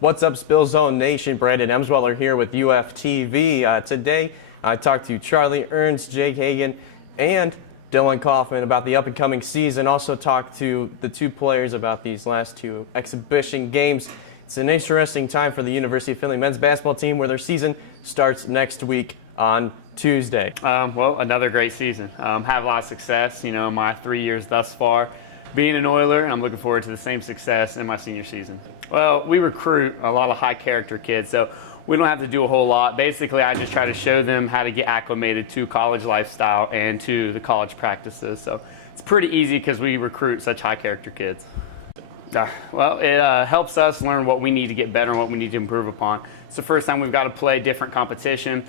What's up, Spill Zone Nation? Brandon Emsweller here with UFTV. Today, I talked to Charlie Ernst, Jake Hagan, and Dylan Kaufman about the up-and-coming season. Also talked to the two players about these last two exhibition games. It's an interesting time for the University of Findlay men's basketball team where their season starts next week on Tuesday. Well, another great season. Have a lot of success, in my 3 years thus far being an Oiler, and I'm looking forward to the same success in my senior season. Well, we recruit a lot of high-character kids, so we don't have to do a whole lot. Basically, I just try to show them how to get acclimated to college lifestyle and to the college practices. So it's pretty easy because we recruit such high-character kids. Well, it helps us learn what we need to get better and what we need to improve upon. It's the first time we've got to play different competition,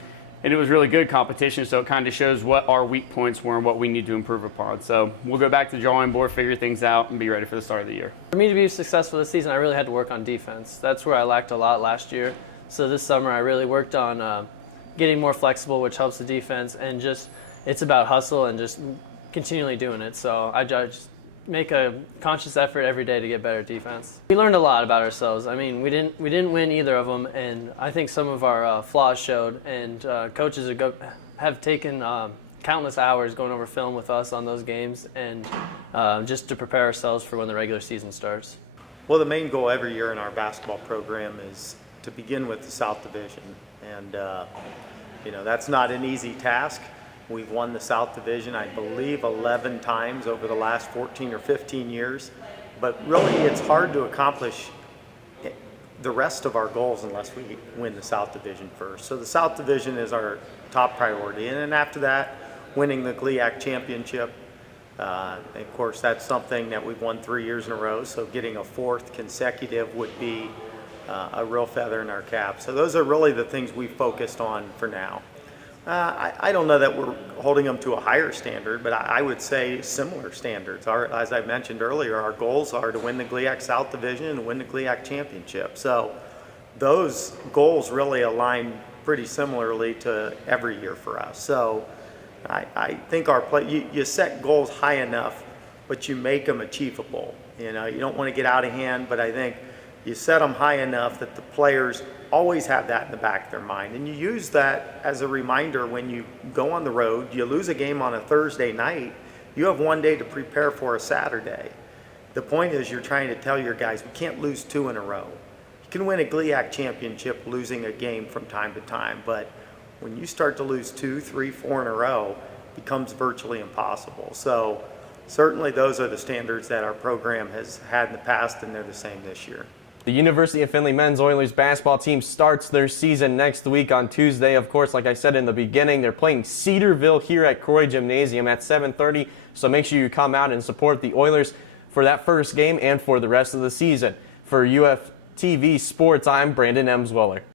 and it was really good competition, so it kind of shows what our weak points were and what we need to improve upon. So we'll go back to the drawing board, figure things out, and be ready for the start of the year. For me to be successful this season, I really had to work on defense. That's where I lacked a lot last year. So this summer, I really worked on getting more flexible, which helps the defense, and just it's about hustle and just continually doing it. So I just make a conscious effort every day to get better at defense. We learned a lot about ourselves. I mean, we didn't win either of them, and I think some of our flaws showed. And coaches have taken countless hours going over film with us on those games, and just to prepare ourselves for when the regular season starts. Well, the main goal every year in our basketball program is to begin with the South Division, and that's not an easy task. We've won the South Division, I believe, 11 times over the last 14 or 15 years. But really, it's hard to accomplish the rest of our goals unless we win the South Division first. So the South Division is our top priority. And then after that, winning the GLIAC championship. Of course, that's something that we've won 3 years in a row. So getting a fourth consecutive would be a real feather in our cap. So those are really the things we've focused on for now. I don't know that we're holding them to a higher standard, but I would say similar standards. As I mentioned earlier, our goals are to win the GLIAC South Division and win the GLIAC Championship. So those goals really align pretty similarly to every year for us. So I think you set goals high enough, but you make them achievable. You don't want to get out of hand, but I think you set them high enough that the players always have that in the back of their mind. And you use that as a reminder when you go on the road, you lose a game on a Thursday night, you have one day to prepare for a Saturday. The point is you're trying to tell your guys, we can't lose two in a row. You can win a GLIAC championship losing a game from time to time, but when you start to lose 2, 3, 4 in a row, it becomes virtually impossible. So certainly those are the standards that our program has had in the past, and they're the same this year. The University of Findlay men's Oilers basketball team starts their season next week on Tuesday. Of course, like I said in the beginning, they're playing Cedarville here at Croy Gymnasium at 7:30. So make sure you come out and support the Oilers for that first game and for the rest of the season. For UFTV Sports, I'm Brandon Emsweller.